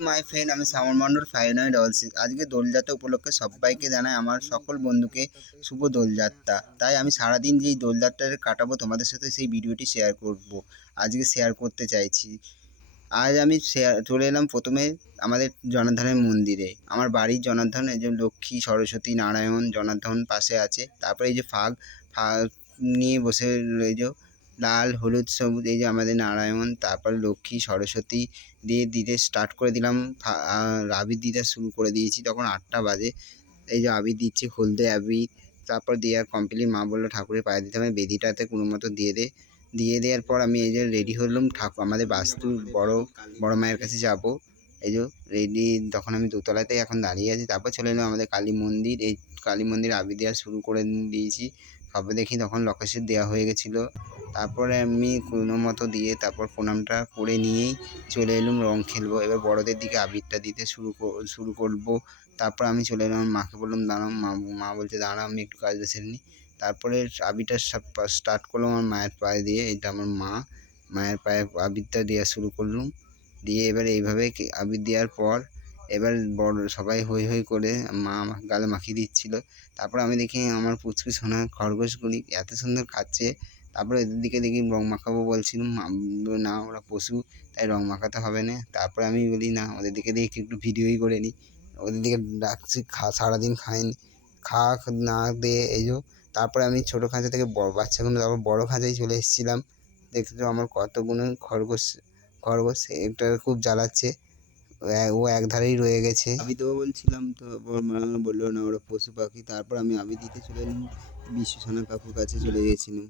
My friend, আমি শ্রাবণ মণ্ডল 5966। আজকে দোলযাত্রা উপলক্ষে সবাইকে জানাই আমার সকল বন্ধুকে শুভ দোলযাত্রা। তাই আমি সারাদিন যেই দোলযাত্রাটা কাটাবো তোমাদের সাথে সেই ভিডিওটি শেয়ার করব। আজকে শেয়ার করতে চাইছি। আজ আমি চলে এলাম প্রথমে আমাদের জনার্দনের মন্দিরে। আমার বাড়ির জনার্দন, এই যে লক্ষ্মী, সরস্বতী, নারায়ণ, জনার্দন পাশে আছে। তারপরে এই যে ফাগ ফাগ নিয়ে বসে, এই যে লাল হলুদ সবুজ, এই যে আমাদের নারায়ণ, তারপর লক্ষ্মী, সরস্বতী দিয়ে দিতে স্টার্ট করে দিলাম। আবির দিতে শুরু করে দিয়েছি, তখন 8টা বাজে। এই যে আবির দিচ্ছি, হলদে আবির। তারপর দেওয়া কমপ্লিট। মা বললো ঠাকুরের পায়ে দিতে হবে, বেদিটাতে কোনো মতো দিয়ে দেওয়ার পর আমি এই যে রেডি হলাম। আমাদের বাস্তু বড় মায়ের কাছে যাব। এই যে রেডি, তখন আমি দোতলাতেই এখন দাঁড়িয়ে আছি। তারপর চলে এলাম আমাদের কালী মন্দির। এই কালী মন্দিরে আবির দেওয়া শুরু করে দিয়েছি। সবে দেখি তখন লোকেশন দেওয়া হয়ে গেছিলো। তারপরে আমি কোনো মতো দিয়ে তারপর প্রণামটা করে নিয়েই চলে এলাম রং খেলবো। এবার বড়দের দিকে আবিরটা দিতে শুরু করবো। তারপর আমি চলে এলাম, মাকে বললাম দাঁড়াও। মা বলছে দাঁড়াও, আমি একটু কাজটা সেরে নিই। তারপরে আবিরটা স্টার্ট করলাম আমার মায়ের পায়ে দিয়ে। এটা আমার মায়ের পায়ে আবিরটা দেওয়া শুরু করলাম। দিয়ে এবার এইভাবে আবির দেওয়ার পর এবার বড় সবাই হৈ হৈ করে মা আমাকে গালে মাখিয়ে দিচ্ছিলো। তারপর আমি দেখি আমার পুচকু সোনা খরগোশগুলি এত সুন্দর খাচ্ছে। তারপরে এদের দিকে দেখি রং মাখাবো বলছিলাম, না ওরা পশু, তাই রং মাখাতে হবে না। তারপরে আমি বলি না, ওদের দিকে দেখি একটু ভিডিওই করে নিই। ওদের দিকে ডাকছি, সারাদিন খাইনি, না দিয়ে এই যে। তারপরে আমি ছোটো খাঁচা থেকে বাচ্চাগুলো, তারপর বড় খাঁচায় চলে এসেছিলাম। দেখছো আমার কতগুলো খরগোশ এটা খুব জ্বালাচ্ছে। ও একধারেই রয়ে গেছে। আমি তো বলছিলাম, তো মা বললো না ওরা পশু পাখি। তারপর আমি আবির দিতে চলে এলাম, বিশ্বসোনা কাকুর কাছে চলে গেছিলাম।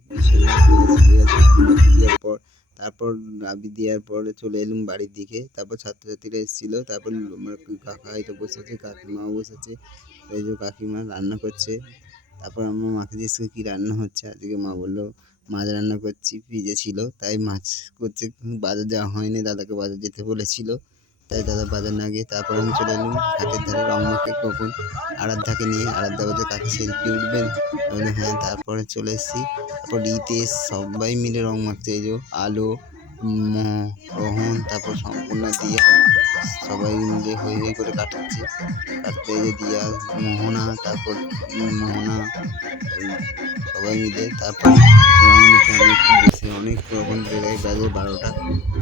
দেওয়ার পর তারপর আবির দেওয়ার পরে চলে এলাম বাড়ির দিকে। তারপর ছাত্রছাত্রীরা এসেছিলো। তারপর আমার কাকা হয়তো বসে আছে, কাকিমাও বসে আছে। এই যে কাকিমা রান্না করছে। তারপর আমার মাকে জিজ্ঞেস কী রান্না হচ্ছে। আজকে মা বললো মাছ রান্না করছি, ফ্রিজে ছিল তাই মাছ করছে। বাজার যাওয়া হয়নি, দাদাকে বাজার যেতে বলেছিল, তাই দাদা বাজার না গিয়ে। তারপর আমি চলে এলাম ঘাটের ধারে রং মাখে কখন আরাধ্যাকে নিয়ে। আরাধ্যা বলছে কাকে সেলফি উঠবেন, বললো হ্যাঁ। তারপরে চলে এসেছি। তারপর রিতেশ সবাই মিলে রং মাখছে। এই যে আলো, রোহন, তারপর সম্পূর্ণ দিয়া সবাই মিলে হৈ হৈ করে কাটাচ্ছে। এই যে দিয়া, মোহনা, তারপর মোহনা সবাই মিলে। তারপর রং মেখে আমি একটু বসে অনেক রকম জায়গায় বাজে 12টা,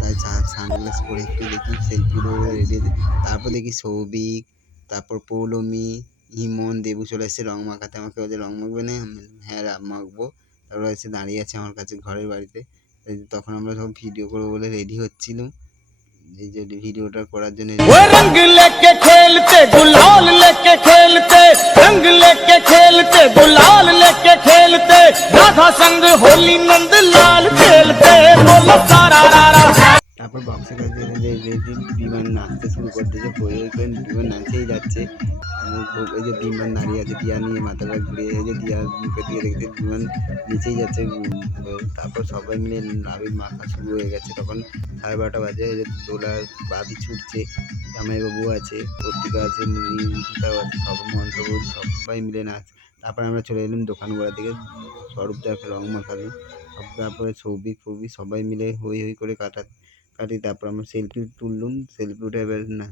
তাই সানগ্লাস পরে একটু দেখি সেলফি রেডি। তারপর দেখি সৌভিক, তারপর পৌলমী, ইমন, দেবু চলে এসেছে রং মাখাতে। আমাকে বলছে রং মাখবে না, হ্যাঁ মাখবো। তারপর এসে দাঁড়িয়ে আছে আমার কাছে ঘরের বাড়িতে। তখন আমরা সব ভিডিও করবো বলে রেডি হচ্ছিলাম। এই যে ভিডিওটা করার জন্য रंग लेके खेलते गुलाल लेके खेलते, रंग लेके खेलते गुलाल लेके खेलते, राधा संग होली नंद लाल खेलते, बोलो सारा रारा। তারপর বক্সের কাছে বিমান নাচতে শুরু করতেছে, হৈ হৈ করে বিমান নাচেই যাচ্ছে। এই যে বিমান দাঁড়িয়ে আছে, দিয়া নিয়ে মাথাটা ঘুরে, এই যে দিয়া মুখের দিকে দেখতে বিমান নিচেই যাচ্ছে। তারপর সবাই মিলে আবির মাখা শুরু হয়ে গেছে। তখন 12:30 বাজে। এই যে দোলার বাদি ছুটছে, জামাইবাবু আছে, পত্রিকা আছে, রিতাও আছে, সব মন্ত্রবোধ সবাই মিলে নাচ। তারপর আমরা চলে এলাম দোকানগুলোর দিকে, স্বরূপদাকে রং মাখাবে। তারপরে সৌভিক সবাই মিলে হৈ হৈ করে কাটি। তারপর আমরা সেলফি তুললাম। সেলফি উঠে এবার না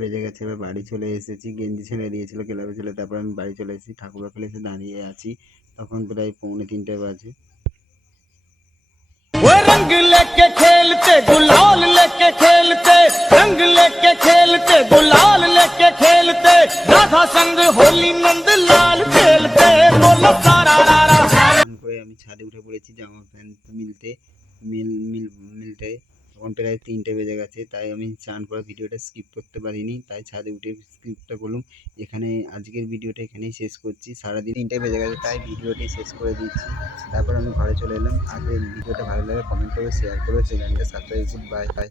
বেজে গেছে। এবার বাড়ি চলে এসেছি। গেঞ্জি ছেড়ে দিয়েছিল ক্লাবে ছিল। তারপর আমি বাড়ি চলে এসেছি, ঠাকুর বাকলে এসে দাঁড়িয়ে আছি। তখন প্রায় 2:45 বাজে। वो रंग लेके खेलते गुलाल लेके खेलते, रंग लेके खेलते गुलाल लेके खेलते, राधा संग होली नंद लाल खेलते, बोलो सारा रारा। আমি ছাদে উঠে পড়েছি জামা প্যান্ট মিলতে। তখন প্রায় 3টে বেজে গেছে, তাই আমি চান করে ভিডিওটা স্কিপ করতে পারিনি, তাই ছাদে উঠে স্কিপটা করলাম। এখানে আজকের ভিডিওটা এখানেই শেষ করছি। সারাদিন 3টে বেজে গেছে, তাই ভিডিওটি শেষ করে দিচ্ছি। তারপর আমি ঘরে চলে এলাম। আগে ভিডিওটা ভালো লাগে কমেন্ট করে শেয়ার করে চ্যানেলটা সাবস্ক্রাইব করুন। Bye bye.